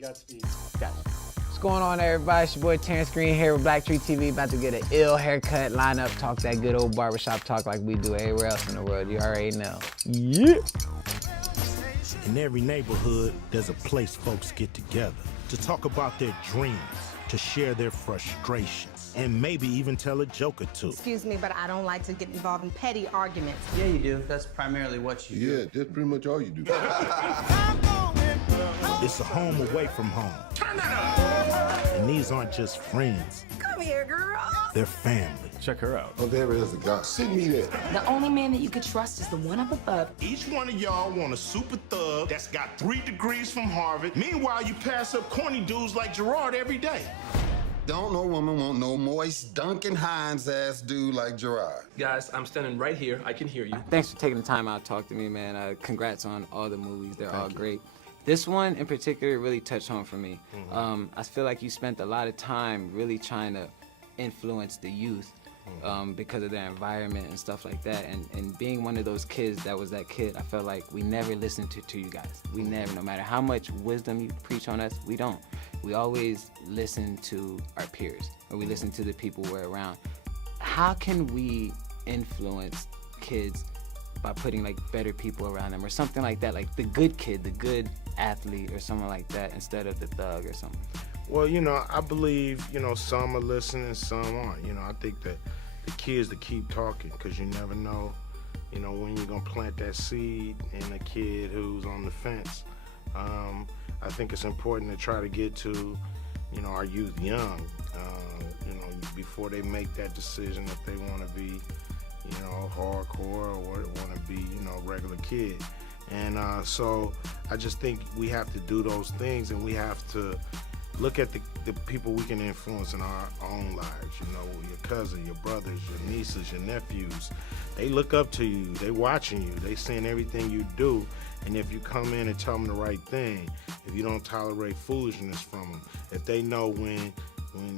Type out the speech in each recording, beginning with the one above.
Godspeed. Gotcha. What's going on, everybody? It's your boy Terrence Green here with Black Tree TV, about to get an ill haircut, line up, talk that good old barbershop talk like we do everywhere else in the world. You already know. Yeah. In every neighborhood, there's a place folks get together to talk about their dreams, to share their frustrations, and maybe even tell a joke or two. Excuse me, but I don't like to get involved in petty arguments. Yeah, you do. That's primarily what you do. Yeah, that's pretty much all you do. It's a home away from home. Turn that up! And these aren't just friends. Come here, girl. They're family. Check her out. Oh, there is a guy. Send me that. The only man that you could trust is the one up above. Each one of y'all want a super thug that's got 3 degrees from Harvard. Meanwhile, you pass up corny dudes like Gerard every day. Don't no woman want no moist Duncan Hines ass dude like Gerard. Guys, I'm standing right here. I can hear you. Thanks for taking the time out to talk to me, man. Congrats on all the movies. They're all great. This one in particular really touched home for me. I feel like you spent a lot of time really trying to influence the youth because of their environment and stuff like that. And being one of those kids that was that kid, I felt like we never listened to you guys. We never, no matter how much wisdom you preach on us, we don't. We always listen to our peers, or we listen to the people we're around. How can we influence kids by putting like better people around them or something like that, like the good kid, the good athlete or something like that, instead of the thug or something? Well, you know, I believe, you know, some are listening, some aren't. You know, I think that the kids to keep talking, because you never know, you know, when you're going to plant that seed in a kid who's on the fence. I think it's important to try to get to, you know, our youth young, you know, before they make that decision if they want to be, you know, hardcore or want to be, you know, regular kid. And so I just think we have to do those things, and we have to look at the people we can influence in our own lives. You know, your cousin, your brothers, your nieces, your nephews. They look up to you. They watching you. They seeing everything you do. And if you come in and tell them the right thing, if you don't tolerate foolishness from them, if they know when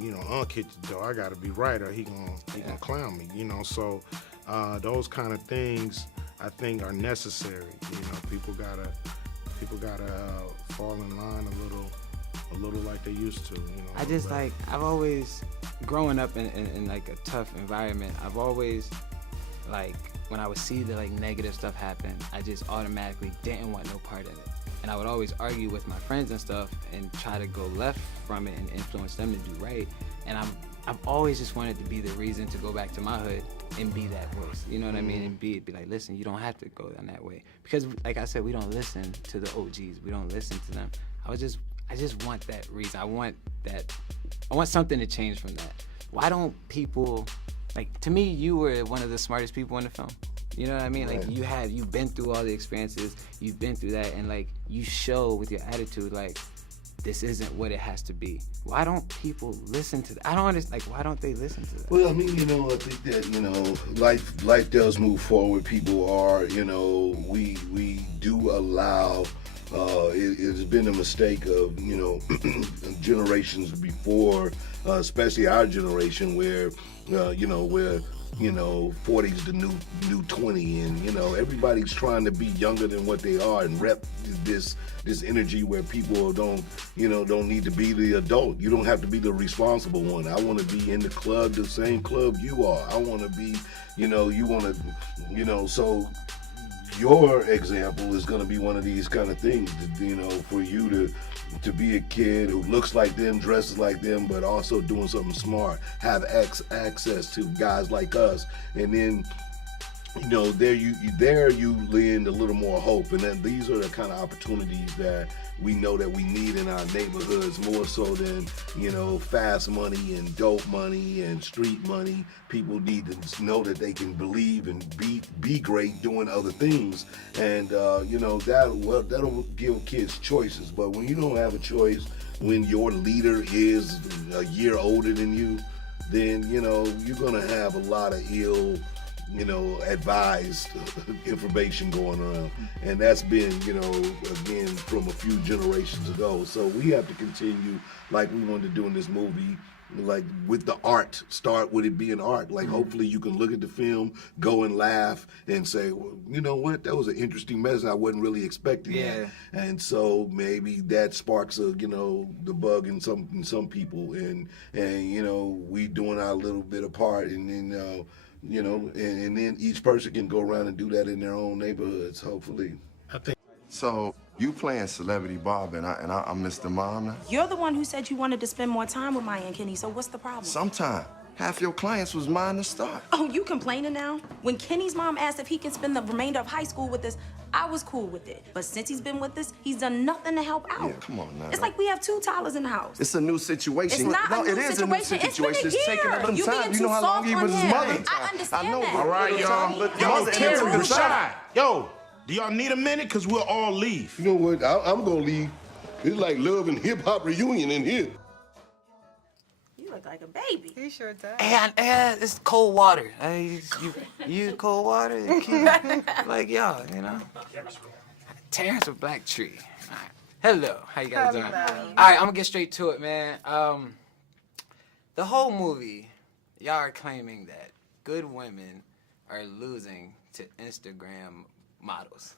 you know, Unc hit the door, I gotta be right, or he gonna clown me. You know, so those kind of things I think are necessary. You know, people gotta fall in line a little like they used to. You know, I just like, I've always, growing up in like a tough environment, I've always, like, when I would see the like negative stuff happen, I just automatically didn't want no part in it. And I would always argue with my friends and stuff and try to go left from it and influence them to do right. And I've always just wanted to be the reason to go back to my hood and be that voice. You know what I mean? And be like, listen, you don't have to go down that way. Because like I said, we don't listen to the OGs. We don't listen to them. I just want that reason. I want something to change from that. Why don't people, like, to me, you were one of the smartest people in the film. You know what I mean? Like, you've been through all the experiences, you've been through that, and like, you show with your attitude, like, this isn't what it has to be. Why don't people listen to that? I don't understand, like, why don't they listen to that? Well, I mean, you know, I think that, you know, life does move forward. People are, you know, we do allow, it's been a mistake of, you know, generations before, especially our generation, where, you know, where, you know, 40's the new 20, and, you know, everybody's trying to be younger than what they are and rep this energy where people don't need to be the adult. You don't have to be the responsible one. I want to be in the club, the same club you are. I want to be, you know, you want to, you know, so your example is going to be one of these kind of things, you know, for you to be a kid who looks like them, dresses like them, but also doing something smart, have access to guys like us, and then, you know, there you lend a little more hope. And then these are the kind of opportunities that we know that we need in our neighborhoods, more so than, you know, fast money and dope money and street money. People need to know that they can believe and be great doing other things, and you know, that'll give kids choices. But when you don't have a choice, when your leader is a year older than you, then, you know, you're gonna have a lot of ill, you know, advised information going around. And that's been, you know, again, from a few generations ago. So we have to continue, like we wanted to do in this movie, like with the art, start with it being art. Like hopefully you can look at the film, go and laugh, and say, well, you know what, that was an interesting message. I wasn't really expecting that. And so maybe that sparks the bug in some people, and we doing our little bit of part, and then and then each person can go around and do that in their own neighborhoods, hopefully. So you playing celebrity barber, and I'm Mr. Mom now? You're the one who said you wanted to spend more time with Maya and Kenny, so what's the problem? Sometime. Half your clients was mine to start. Oh, you complaining now? When Kenny's mom asked if he can spend the remainder of high school with us, I was cool with it. But since he's been with us, he's done nothing to help out. Yeah, come on now. It's like we have 2 toddlers in the house. It's a new situation. It's not no, a new it is a new situation. situation. It's been a taking a year. little You time. being You know too how long soft he on was his him. mother. I understand know, that. but All right, y'all. But Y'all it's can't real decide. Yo, do y'all need a minute? Because we'll all leave. You know what? I'm gonna leave. It's like love and hip hop reunion in here. You look like a baby. He sure does. And it's cold water. You use cold water to keep like y'all, Terrence with Black Tree. All right. Hello, how you guys doing? All right, I'm gonna get straight to it, man. The whole movie, y'all are claiming that good women are losing to Instagram models.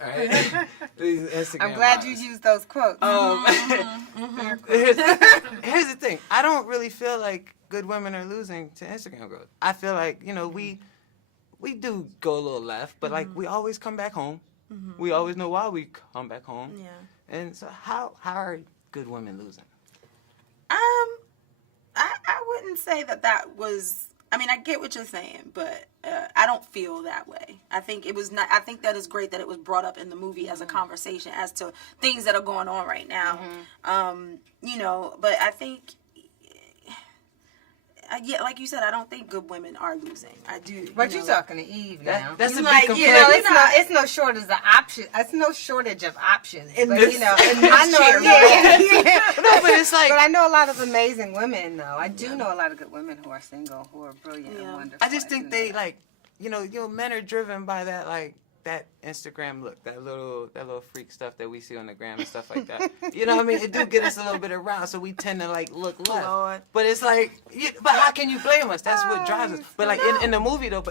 All right? These Instagram I'm glad models. you used those quotes. Here's the thing. I don't really feel like good women are losing to Instagram girls. I feel like, we do go a little left, but like we always come back home. We always know why we come back home. Yeah. And so how are good women losing? I wouldn't say that was. I mean, I get what you're saying, but I don't feel that way. I think it was not. I think that is great that it was brought up in the movie as a conversation as to things that are going on right now. But I think. Yeah, like you said, I don't think good women are losing. I do. But you're talking to Eve now. That's a like, big you complaint. know, It's no shortage of options. It's no shortage of options. In But this- I know, chair, yeah. No, but it's like But I know a lot of amazing women, though. I do know a lot of good women who are single, who are brilliant and wonderful. I just think they like, men are driven by that that Instagram look, that little freak stuff that we see on the gram and stuff like that. You know what I mean? It do get us a little bit around, so we tend to like look left. Lord. But it's like, but how can you blame us? That's what drives us. But like in the movie though,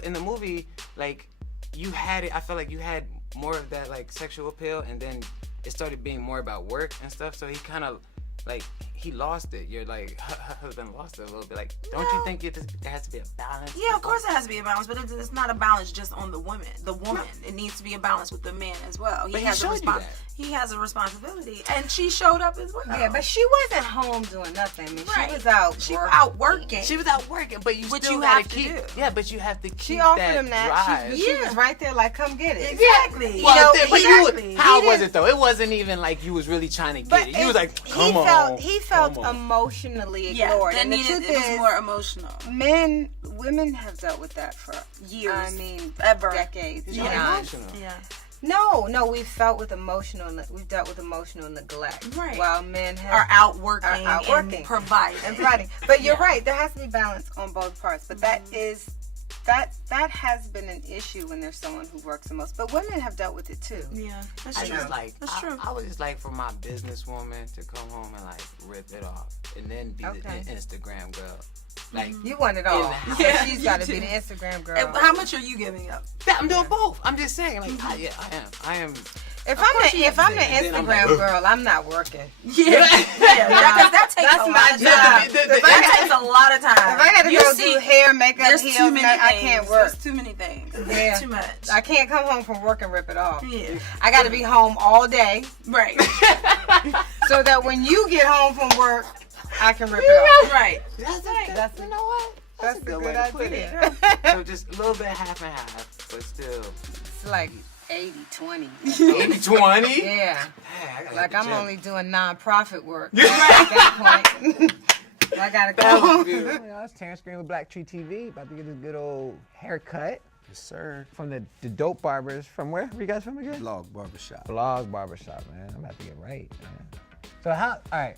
like you had it. I felt like you had more of that like sexual appeal, and then it started being more about work and stuff. So he kind of like he lost it. You're like husband lost it a little bit. Like, don't you think there has to be a balance? Yeah, of course it has to be a balance, but it's not a balance just on the woman. The woman, it needs to be a balance with the man as well. But he has a showed you that. He has a responsibility, and she showed up as well. Yeah, but she wasn't home doing nothing. I mean, Right. she was out. She working. was out working. She was out working, but you Which still you gotta have to keep. do. Yeah, but you have to keep She offered that him that. drive. She was right there, like, come get it. Exactly. Well, You know, but exactly. how He was didn't- it though? It wasn't even like you was really trying to get it. You was like, come on. He felt come on. emotionally Yeah, ignored. that And the needed. truth It was is, more emotional. women have dealt with that for Years. I mean, Ever. decades. Yeah. beyond. Yeah. No, we've dealt with emotional neglect. Right. While men Are out working, outworking. and providing. and providing. But you're Yeah. right. There has to be balance on both parts. But that has been an issue when there's someone who works the most. But women have dealt with it too. Yeah, that's I true. just like That's true. I was just like for my businesswoman to come home and like rip it off and then be Okay. the Instagram girl. Like You want it all. the house. Yeah, She's you got to do. be the Instagram girl. And how much are you giving up? I'm doing both. I'm just saying like I am. If I'm the Then I'm Instagram like, girl, I'm not working. Yeah, because that takes That's a my lot of job. time. That takes a lot of time. If I gotta You go see, do hair, makeup, there's heels, too many things. I can't work. There's too many things. Yeah. It's too much. I can't come home from work and rip it off. Yeah. I got to be home all day Right. so that when you get home from work, I can rip it off. Right. That's You know what? That's a good good way to put idea. it. So just a little bit half and half, but still It's like 80-20. 80-20. Yeah. Hey, I gotta Like hit the I'm gym. only doing non-profit work at that point. I gotta That go. was beautiful. It's Terrence Green with Black Tree TV. About to get this good old haircut Yes, sir. from the dope barbers. From where? Where you guys from again? Blog Barbershop. Blog Barbershop, man. I'm about to get right, man. So all right,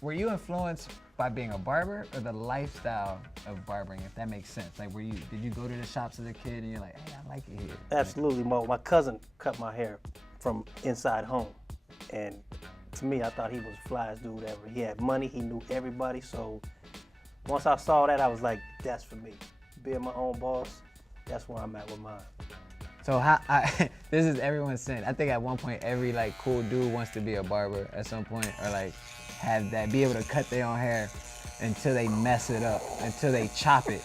were you influenced by being a barber or the lifestyle of barbering, if that makes sense? Like, did you go to the shops as a kid and you're like, hey, I like it here? Absolutely, Mo. My cousin cut my hair from inside home. And to me, I thought he was the flyest dude ever. He had money, he knew everybody, so Once I saw that, I was like, that's for me. Being my own boss, that's where I'm at with mine. So this is everyone's sin. I think at one point every like cool dude wants to be a barber at some point, or like have that, be able to cut their own hair until they mess it up, until they chop it.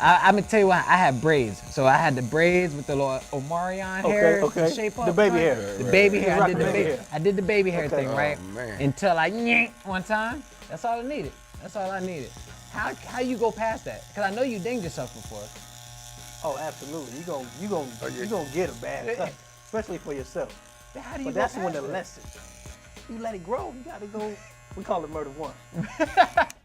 I'm gonna tell you what, I had braids. So I had the braids with the little Omarion hair, okay. shape up. The baby right? hair. The baby hair. Rock the baby hair. I did the baby hair Okay. thing, right? man. Until I one time. That's all I needed. That's all I needed. How you go past that? Cause I know you dinged yourself before. Oh, absolutely. You gonna get a bad cut, especially for yourself. How do you But go that's past when the that? lesson. You let it grow. You gotta go. We call it murder one.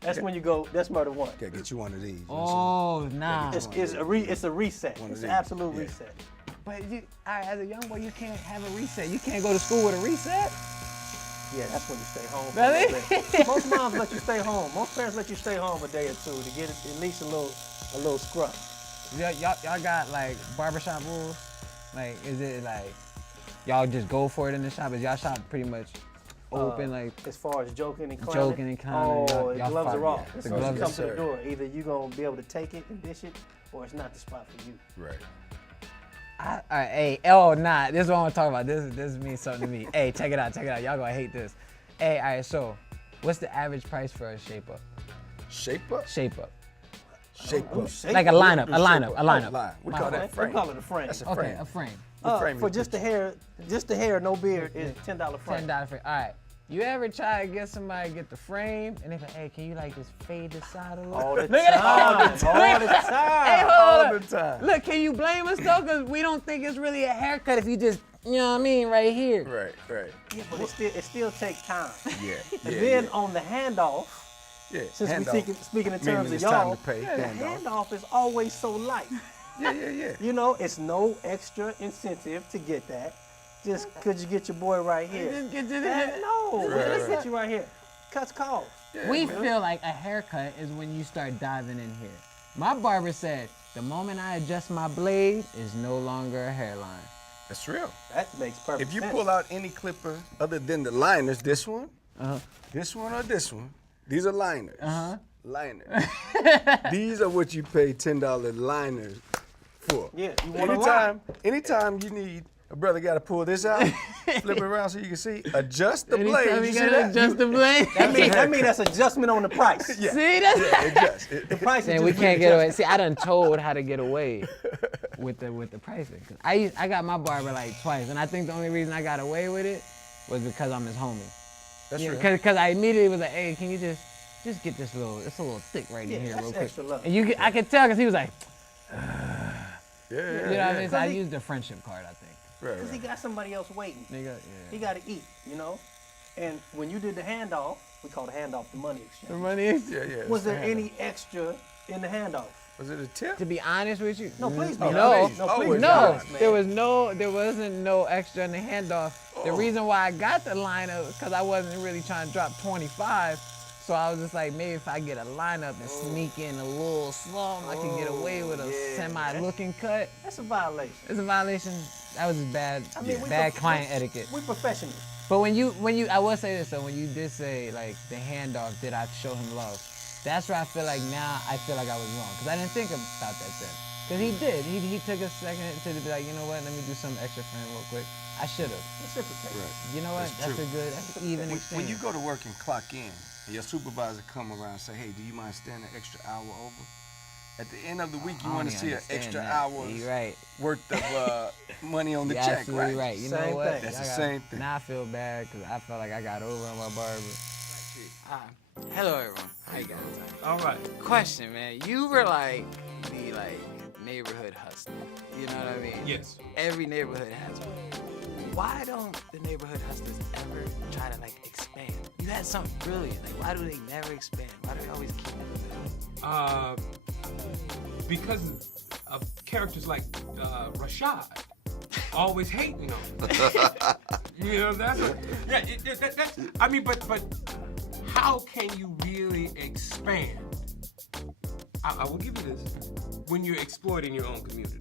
That's when you go. That's murder one. Gotta get you one of these. Oh, nah. It's a reset. One of It's an these. absolute Yeah. reset. But as a young boy, you can't have a reset. You can't go to school with a reset. Yeah, that's when you stay home. For Really? a little bit. Most moms let you stay home. Most parents let you stay home a day or two to get at least a little scrub. Y'all got like barbershop rules? Like, is it like y'all just go for it in the shop? Is y'all shop pretty much open, like As far as joking and clowning. clowning? Oh, y'all the gloves fight- are off. yeah, As the soon as gloves you are come to the sir. door, either you gonna be able to take it and dish it, or it's not the spot for you. Right. All right, hey, oh, nah, this is what I want to talk about. This means something to me. Hey, check it out. Y'all gonna hate this. Hey, all right, so what's the average price for a shape up? Shape up? Shape up. Shape up. Like a lineup, Do a shape lineup, up. a lineup. Oh, line. We My call fault. that frame. We call it a frame. That's a Okay, frame. a frame. frame For is just the hair, no beard is $10 frame. $10 frame. All right. You ever try to get somebody to get the frame and they be like, hey, can you like just fade this side a little? All the Look at time. that. All the Hey, time. hold all up. the time. Look, can you blame us though? Because we don't think it's really a haircut if you just, you know what I mean, right here. Right. Yeah, but it still takes time. Yeah. And yeah, then yeah. on the handoff, Yeah. since handoff. we're speaking in Meaning terms of it's y'all, time to pay. the Handoff. handoff is always so light. Yeah. You know, it's no extra incentive to get that. Just could you get your boy right here? Just get to No, let's get you right here. Cuts cost. We feel like a haircut is when you start diving in here. My barber said, the moment I adjust my blade, is no longer a hairline. That's real. That makes perfect If you sense. pull out any clipper other than the liners, this one, this one, or this one, these are liners. Liners. These are what you pay $10 liners for. Yeah, you want a line. Anytime you need, a brother got to pull this out, flip it around so you can see, adjust the Anytime blade. you You see gotta that? adjust the blade. That means that's adjustment on the price. Yeah. See, that's Adjust. The price is saying just we can't get readjusted. away. See, I done told how to get away with the pricing. 'Cause I got my barber like twice, and I think the only reason I got away with it was because I'm his homie. That's Yeah, real. Because I immediately was like, hey, can you just get this little, it's a little thick right in here that's real quick. extra love. And I could tell because he was like, Yeah, you know what I mean? So I used the friendship card, I think. Because he got somebody else waiting. Nigga, He got to eat, you know? And when you did the handoff, we call the handoff the money exchange. The money is. Yeah. Was there any extra in the handoff? Was it a tip? To be honest with you, No, please be no, honest. No, please be no, honest, man. there wasn't no extra in the handoff. The reason why I got the lineup was because I wasn't really trying to drop 25. So I was just like, maybe if I get a lineup and sneak in a little slum, I can get away with a semi-looking cut. That's a violation. It's a violation. That was just bad, bad client etiquette. We're professionals. But when you, I will say this though, when you did say like the handoff, did I show him love? That's where I feel like now I feel like I was wrong because I didn't think about that then. Because he did. He took a second to be like, you know what? Let me do something extra for him real quick. I should have. Reciprocate. Right. You know what? That's true. That's even exchange. When you go to work and clock in, and your supervisor come around and say, hey, do you mind staying an extra hour over? At the end of the week, you I want to don't see an understand extra that. hour's You're right. worth of money on the You're check, absolutely right? right. You Same know what? thing. That's the I got- same thing. Now I feel bad because I felt like I got over on my barber. Hello everyone. How you guys doing? All right. Question, man. You were like the neighborhood hustler. You know what I mean? Yes. Every neighborhood has one. Why don't the neighborhood hustlers ever try to expand? You had something brilliant. Why do they never expand? Why do they always keep it? Because of characters like Rashad, always hating on. You know that's that's. I mean, but how can you really expand? I will give you this: when you're exploiting your own community.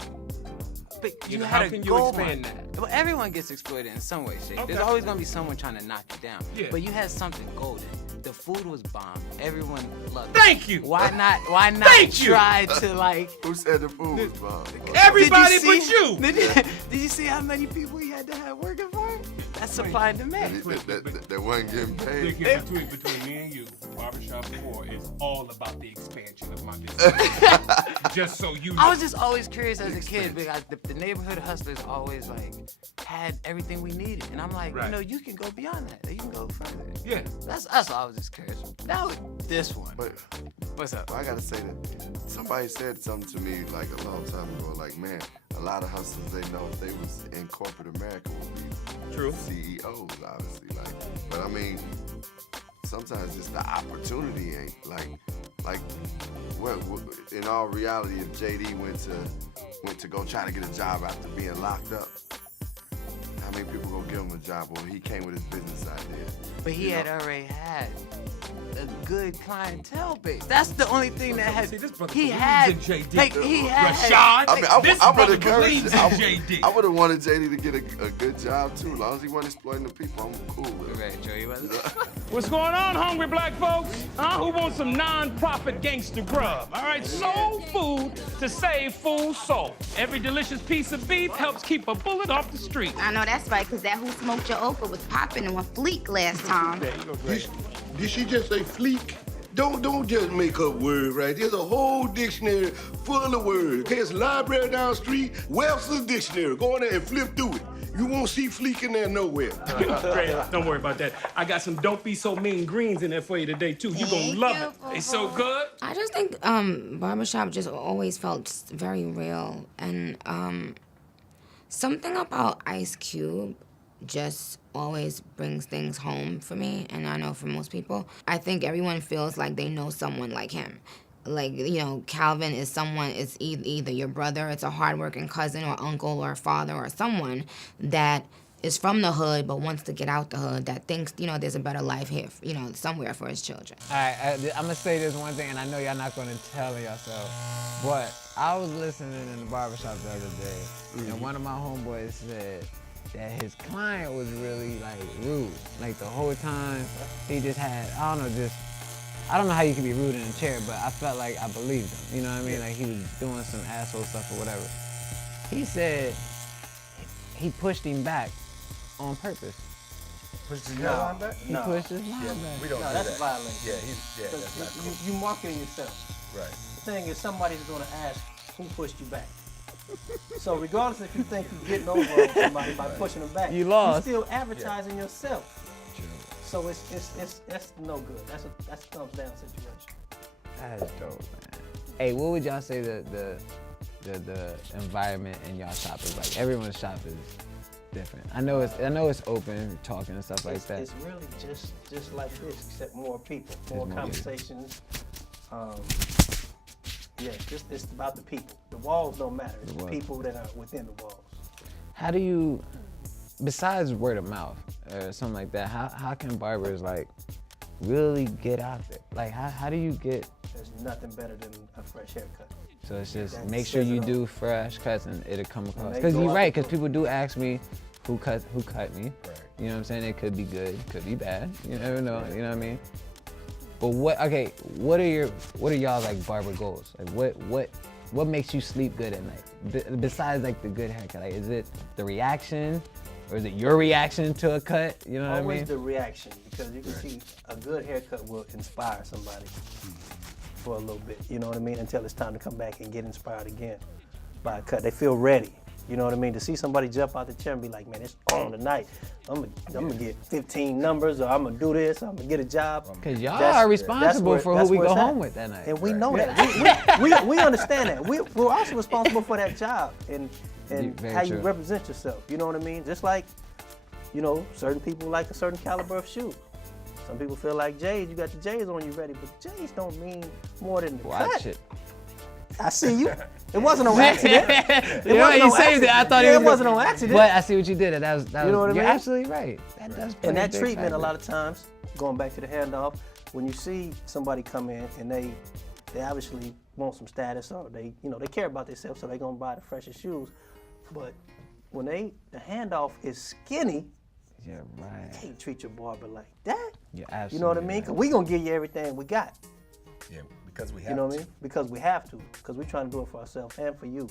But you how had a can you gold expand mine. that? Well, everyone gets exploited in some way, shape. Okay. There's always gonna be someone trying to knock you down. Yeah. But you had something golden. The food was bomb. Everyone loved it. Thank you. Why not Thank you. try to like? Who said the food was bomb? Everybody Did you but see- you. Did you see how many people he had to have working for him? That's supply and demand. That wasn't getting paid. Between me and you, Barbershop 4 is all about the expansion of my business. Just so you know. I was just always curious as a kid because the neighborhood hustlers always like had everything we needed, and I'm like, Right. you can go beyond that. You can go further. Yeah. That's all I was just curious. Now this one. But What's up? I gotta say that somebody said something to me like a long time ago. Like, man, a lot of hustlers they know if they was in corporate America would be True. CEOs, obviously. Like, but I mean, sometimes it's the opportunity ain't like what in all reality, if JD went to go try to get a job after being locked up, how many people gonna give him a job? Or he came with his business idea. But he had already had a good clientele base. That's the only thing that has. See, this brother He believes had. in JD. Like, he had. Rashad, I mean, this I would brother have encouraged. believes in JD. I would have wanted JD to get a good job too. As long as he wasn't exploiting the people, I'm cool with it. Right, Joe, you was. What's going on, hungry black folks? Who wants some non-profit gangster grub? All right, soul food to save food soul. Every delicious piece of beef helps keep a bullet off the street. I know that's right, because that Who Smoked Your Okra was popping on fleek last time. Did she just say fleek? Don't just make up words, right? There's a whole dictionary full of words. There's a library down the street, Webster's dictionary. Go in there and flip through it. You won't see fleek in there nowhere. Great, don't worry about that. I got some Don't Be So Mean greens in there for you today, too. You're gonna love it. They so good. I just think barbershop just always felt very real. And something about Ice Cube just always brings things home for me, and I know for most people. I think everyone feels like they know someone like him. Like, Calvin is someone, it's either your brother, it's a hardworking cousin or uncle or father or someone that is from the hood but wants to get out the hood, that thinks, there's a better life here, somewhere for his children. All right, I'm gonna say this one thing, and I know y'all not gonna tell yourself, but I was listening in the barbershop the other day, and one of my homeboys said that his client was really like rude. Like the whole time, he just had, I don't know how you can be rude in a chair, but I felt like I believed him. You know what I mean? Like he was doing some asshole stuff or whatever. He said he pushed him back on purpose. Pushed his line back? He pushed his line back. We don't do that's that. violation. That's not cool. You marketing yourself. Right. The thing is, somebody's going to ask who pushed you back. So regardless if you think you're getting over on somebody by pushing them back, You lost. you're still advertising yourself. So that's no good. That's a thumbs down situation. That is dope, man. Hey, what would y'all say the environment in y'all shop is like? Everyone's shop is different. I know it's open, talking and stuff like that. It's really just like this, except more people, more conversations. It's about the people. The walls don't matter. It's the people that are within the walls. How do you, besides word of mouth or something like that, how can barbers like really get out there? Like how do you get? There's nothing better than a fresh haircut. So it's just That make sure says you it all. do fresh cuts and it'll come across. they Because go you're out right, the because people do ask me who cut me. Right. You know what I'm saying? It could be good, could be bad. You never know. You know what I mean? But what are y'all like barber goals? Like what makes you sleep good at night? Besides like the good haircut, like is it the reaction, or is it your reaction to a cut? You know what I mean? Always the reaction, because you can see a good haircut will inspire somebody for a little bit. You know what I mean? Until it's time to come back and get inspired again by a cut. They feel ready. You know what I mean? To see somebody jump out the chair and be like, man, it's on tonight. I'm gonna get 15 numbers, or I'm gonna do this, I'm gonna get a job. Because y'all are responsible for who we go home with that night. And we know that. We understand that. We're also responsible for that job and Very how you true. represent yourself. You know what I mean? Just like, certain people like a certain caliber of shoe. Some people feel like J's, you got the J's on you ready, but J's don't mean more than the Watch cut. it. I see you. It wasn't on accident. You saved it. I thought it wasn't on accident. But I see what you did. That was You know what I you're mean? absolutely right. That does play And a that big treatment, a factor. lot of times, going back to the handoff, when you see somebody come in and they obviously want some status, or they care about themselves, so they're gonna buy the freshest shoes But when the handoff is skinny, Yeah, right. you can't treat your barber like that. Yeah, absolutely. You know what I mean? Because we going to give you everything we got. Yeah, because we have You know to. what I mean? Because we have to. Because we're trying to do it for ourselves and for you.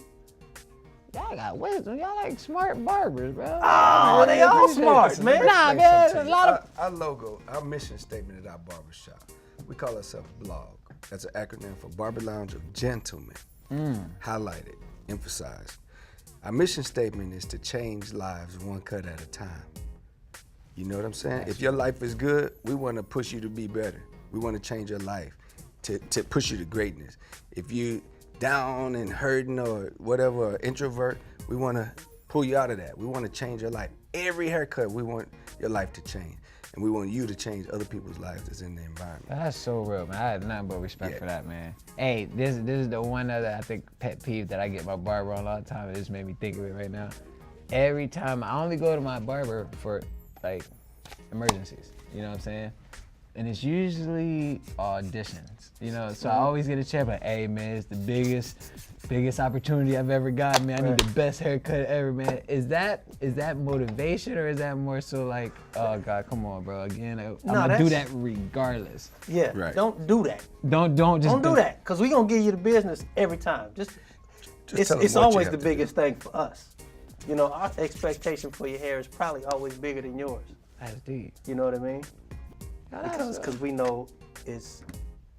Y'all got wisdom. Y'all like smart barbers, bro. Oh, they all smart, man. Nah, man, a lot of. Our logo, our mission statement at our barbershop, we call ourselves BLOG. That's an acronym for Barber Lounge of Gentlemen. Highlighted, emphasized. Our mission statement is to change lives one cut at a time. You know what I'm saying? If your life is good, we want to push you to be better. We want to change your life to push you to greatness. If you down and hurting or whatever, or introvert, we want to pull you out of that. We want to change your life. Every haircut, we want your life to change. And we want you to change other people's lives that's in the environment. That's so real, man. I have nothing but respect for that, man. Hey, this is the one other, I think, pet peeve that I get my barber on all the time. It just made me think of it right now. Every time, I only go to my barber for, like, emergencies. You know what I'm saying? And it's usually auditions, you know? So I always get a chat, like, hey, man, it's the biggest opportunity I've ever gotten, man. I need the best haircut ever, man. Is that motivation, or is that more so like, oh God, come on, bro, again, I'm gonna do that regardless. Yeah, Right. don't do that. Don't do that, because we're going to give you the business every time. Just It's tell them what you always have the to biggest thing for us. You know, our expectation for your hair is probably always bigger than yours. That's deep. You know what I mean? Because we know it's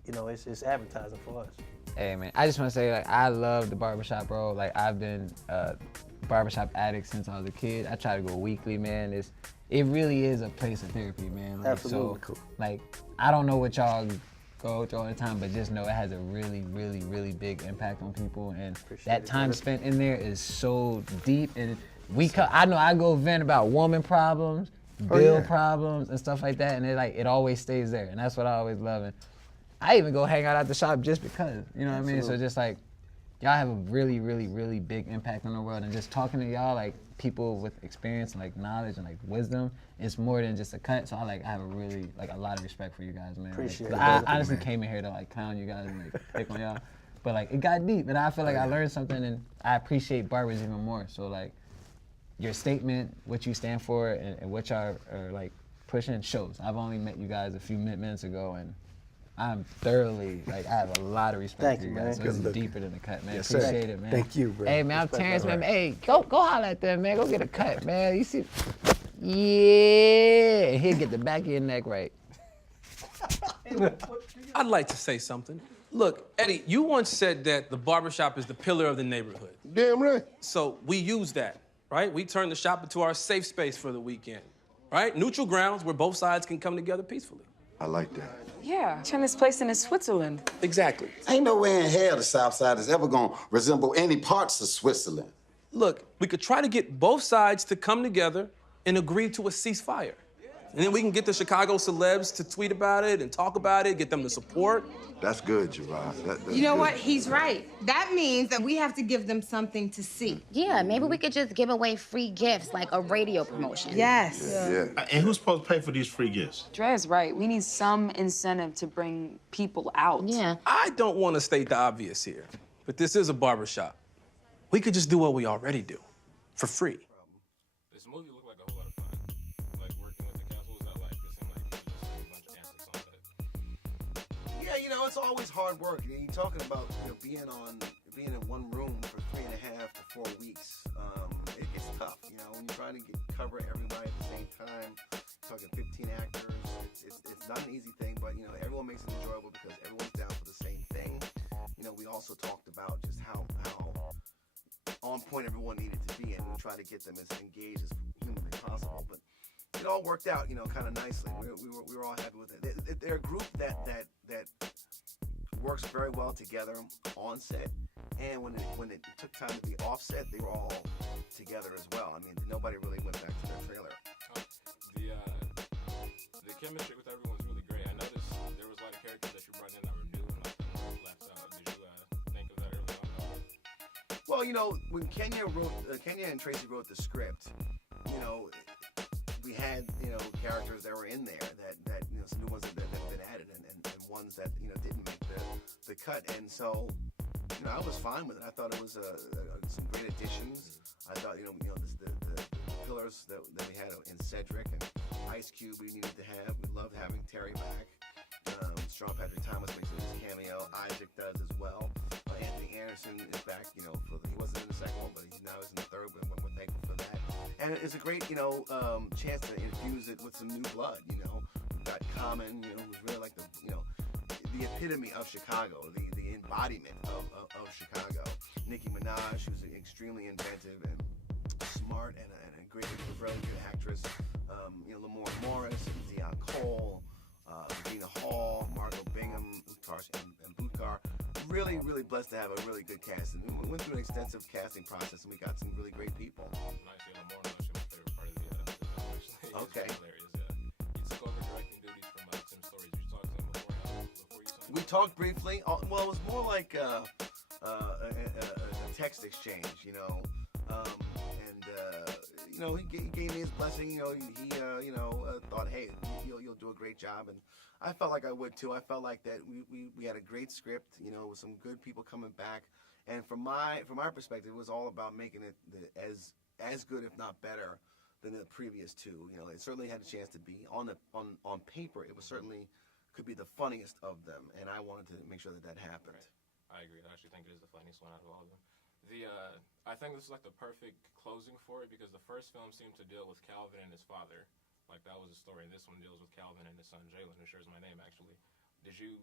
advertising for us. Hey, man, I just want to say, like, I love the barbershop, bro. Like, I've been a barbershop addict since I was a kid. I try to go weekly, man. It really is a place of therapy, man. Like, Absolutely. So, like, I don't know what y'all go through all the time, but just know it has a really, really, really big impact on people. And that time spent in there is so deep. And I know I go vent about woman problems, bill problems, and stuff like that. And it always stays there. And that's what I always love. And I even go hang out at the shop just because, you know what I mean? So just like, y'all have a really, really, really big impact on the world. And just talking to y'all, like people with experience and like knowledge and like wisdom, it's more than just a cut. So I have a lot of respect for you guys, man. Appreciate like, it. I honestly came in here to like clown you guys and like pick on y'all. But like, it got deep, and I feel like I learned something, and I appreciate barbers even more. So like, your statement, what you stand for, and what y'all are like pushing shows. I've only met you guys a few minutes ago, and I'm thoroughly, like, I have a lot of respect for you guys. So it's deeper than the cut, man. Yes, Appreciate sir. it, man. Thank you, bro. Hey, man, I'm Terrence, man. Hey, go holler at them, man. Go get a cut, man. You see? Yeah. He'll get the back of your neck right. I'd like to say something. Look, Eddie, you once said that the barbershop is the pillar of the neighborhood. Damn right. So we use that, right? We turn the shop into our safe space for the weekend, right? Neutral grounds where both sides can come together peacefully. I like that. Yeah, turn this place into Switzerland. Exactly. Ain't no way in hell the South Side is ever gonna resemble any parts of Switzerland. Look, we could try to get both sides to come together and agree to a ceasefire. And then we can get the Chicago celebs to tweet about it and talk about it, get them to support. That's good, Gerard. That's You know good. what? He's right. That means that we have to give them something to see. Yeah, maybe we could just give away free gifts like a radio promotion. Yes. Yeah. And who's supposed to pay for these free gifts? Dre's right. We need some incentive to bring people out. Yeah. I don't want to state the obvious here, but this is a barbershop. We could just do what we already do, for free. This movie looked like a whole lot of fun. Like working with the cast, what was that like? It seemed like you just had a bunch of antics on set. Yeah, you know, it's always hard work. You're talking about being in one room for 3.5 to 4 weeks. It's tough, you know, when you're trying to cover everybody at the same time. Talking 15 actors, it's not an easy thing, but you know, everyone makes it enjoyable because everyone's down for the same thing. You know, we also talked about just how on point everyone needed to be, and we try to get them as engaged as humanly possible. But it all worked out, you know, kind of nicely. We were all happy with it. They're a group that works very well together on set, and when it took time to be off set, they were all together as well. I mean, nobody really went back to their trailer. The chemistry with everyone's really great. I noticed there was a lot of characters that you brought in that were new and like left out. Did you think of that early on? Well, you know, when Kenya and Tracy wrote the script, you know, we had, you know, characters that were in there that you know, some new ones that have been added and ones that, you know, didn't make the cut. And so you know, I was fine with it. I thought it was some great additions. I thought, you know, the pillars that we had in Cedric and Ice Cube we needed to have. We loved having Terry back. Strong Patrick Thomas makes his cameo. Isaac does as well. Anthony Anderson is back. You know, he wasn't in the second one, but he's now in the third. But we're thankful for that. And it's a great, you know, chance to infuse it with some new blood. You know, we've got Common, you know, who's really like the epitome of Chicago, the embodiment of Chicago. Nicki Minaj, who's extremely inventive and smart and a great, really good actress. You know, Lamorne Morris, Dion Cole, Regina Hall, Margot Bingham, Utkarsh, and Butcar. Really, really blessed to have a really good cast. And we went through an extensive casting process, and we got some really great people. Actually, Lamorne was actually my favorite part of the film, actually. Okay. It's hilarious, yeah. He took over directing duties from Tim Story. Did you talk to him before you saw him? We talked briefly. Well, it was more like a text exchange, you know. You know, he gave me his blessing. You know, he thought, hey, you'll do a great job, and I felt like I would too. I felt like that we had a great script, you know, with some good people coming back, and from my perspective, it was all about making it as good, if not better, than the previous two. You know, it certainly had a chance to be on paper. It was certainly could be the funniest of them, and I wanted to make sure that happened. Right. I agree. I actually think it is the funniest one out of all of them. I think this is like the perfect closing for it because the first film seemed to deal with Calvin and his father. Like that was the story, and this one deals with Calvin and his son Jalen, who shares my name actually. Did you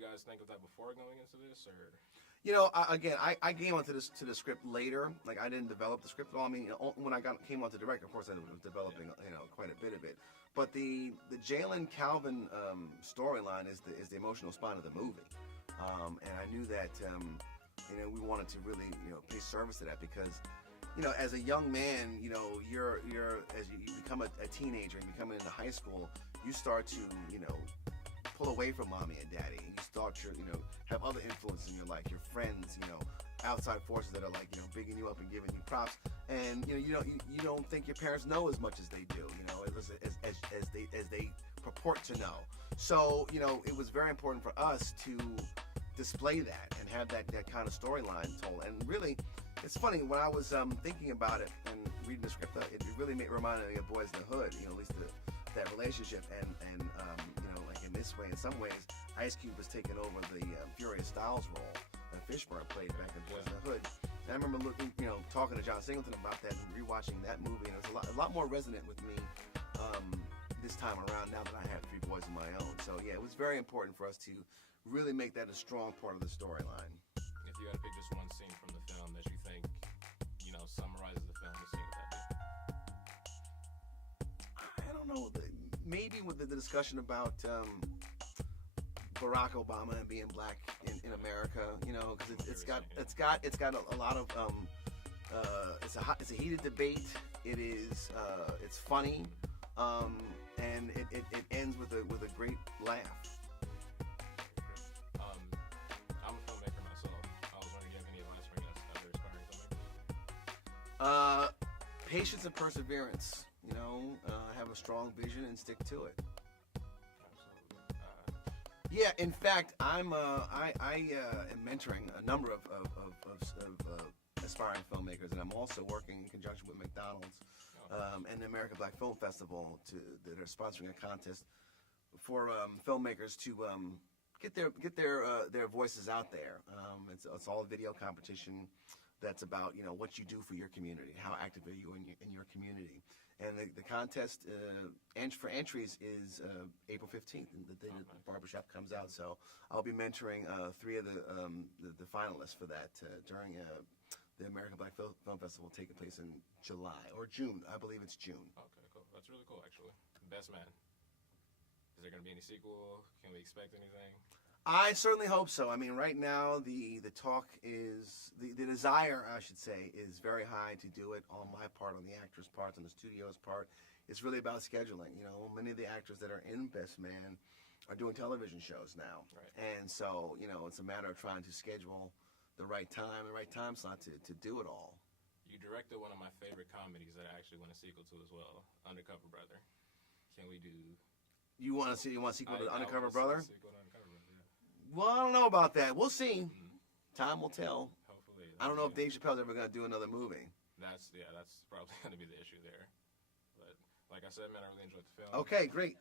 guys think of that before going into this, or? You know, I came onto to the script later. Like I didn't develop the script at all. I mean, you know, when I came on to direct, of course, I was developing, you know, quite a bit of it. But the Jalen Calvin storyline is the emotional spine of the movie, and I knew that. You know, we wanted to really, you know, pay service to that because, you know, as a young man, you know, you're as you become a teenager and you come into high school, you start to, you know, pull away from mommy and daddy, and you start to, you know, have other influences in your life, your friends, you know, outside forces that are like, you know, bigging you up and giving you props, and you know, you don't think your parents know as much as they do, you know, as they purport to know. So, you know, it was very important for us to display that and have that kind of storyline told. And really, it's funny, when I was thinking about it and reading the script, it really reminded me of Boys in the Hood, you know, at least that relationship. And you know, like in this way, in some ways, Ice Cube was taking over the Furious Styles role that Fishburne played back in Boys in the Hood. And I remember looking, you know, talking to John Singleton about that and rewatching that movie, and it was a lot more resonant with me this time around, now that I have 3 boys of my own. So yeah, it was very important for us to really make that a strong part of the storyline. If you had to pick just one scene from the film that you think, you know, summarizes the film, what scene would that be? I don't know. Maybe with the discussion about Barack Obama and being black in America, you know, because it's got a lot of it's a heated debate. It is it's funny, and it ends with a great laugh. I'm a filmmaker myself. I was wondering if you have any advice for other aspiring filmmakers? Patience and perseverance. You know, have a strong vision and stick to it. Yeah, in fact, I am mentoring a number of aspiring filmmakers, and I'm also working in conjunction with McDonald's and the American Black Film Festival that are sponsoring a contest for filmmakers to get their voices out there. It's all a video competition that's about, you know, what you do for your community, how active are you in your community. And the contest for entries is April 15th, and the day that the Barbershop comes out. So I'll be mentoring 3 of the finalists for that during the American Black Film Festival taking place in July or June. I believe it's June. Okay, cool. That's really cool, actually. Best Man. Is there going to be any sequel? Can we expect anything? I certainly hope so. I mean, right now the talk is, the desire, I should say, is very high to do it on my part, on the actor's part, on the studio's part. It's really about scheduling. You know, many of the actors that are in Best Man are doing television shows now. Right. And so, you know, it's a matter of trying to schedule the right time slot to do it all. You directed one of my favorite comedies that I actually want a sequel to as well, Undercover Brother. Can we do... You want a sequel to Undercover Brother? Sequel to Undercover Brother, yeah. Well, I don't know about that. We'll see. Time will tell. Hopefully. I don't know if Dave Chappelle's ever gonna do another movie. That's probably gonna be the issue there. But like I said, man, I really enjoyed the film. Okay, great.